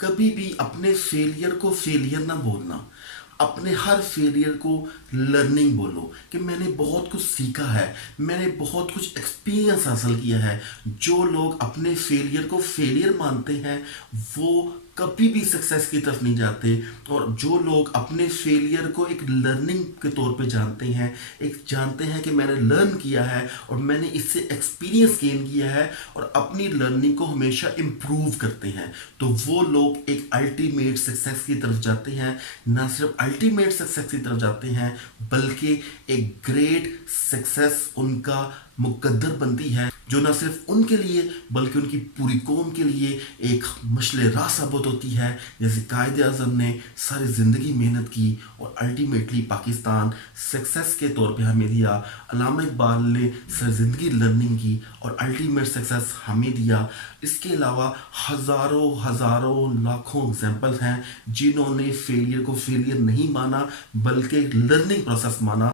کبھی بھی اپنے فیلئر کو فیلئر نہ بولنا، اپنے ہر فیلئر کو لرننگ بولو کہ میں نے بہت کچھ سیکھا ہے، میں نے بہت کچھ ایکسپیرینس حاصل کیا ہے۔ جو لوگ اپنے فیلئر کو فیلئر مانتے ہیں وہ کبھی بھی سکسیس کی طرف نہیں جاتے، اور جو لوگ اپنے فیلئر کو ایک لرننگ کے طور پہ جانتے ہیں، ایک جانتے ہیں کہ میں نے لرن کیا ہے اور میں نے اس سے ایکسپیرینس گین کیا ہے اور اپنی لرننگ کو ہمیشہ امپروو کرتے ہیں، تو وہ لوگ ایک الٹیمیٹ سکسیس کی طرف جاتے ہیں۔ نہ صرف الٹیمیٹ سکسیس کی طرف جاتے ہیں بلکہ ایک گریٹ سکسیس ان کا مقدر بنتی ہے، جو نہ صرف ان کے لیے بلکہ ان کی پوری قوم کے لیے ایک مشعل راہ ثابت ہوتی ہے۔ جیسے قائد اعظم نے ساری زندگی محنت کی اور الٹیمیٹلی پاکستان سکسیس کے طور پہ ہمیں دیا، علامہ اقبال نے ساری زندگی لرننگ کی اور الٹیمیٹ سکسیس ہمیں دیا۔ اس کے علاوہ ہزاروں ہزاروں لاکھوں اگزامپل ہیں جنہوں نے فیلئر کو فیلئر نہیں مانا بلکہ لرننگ پروسیس مانا۔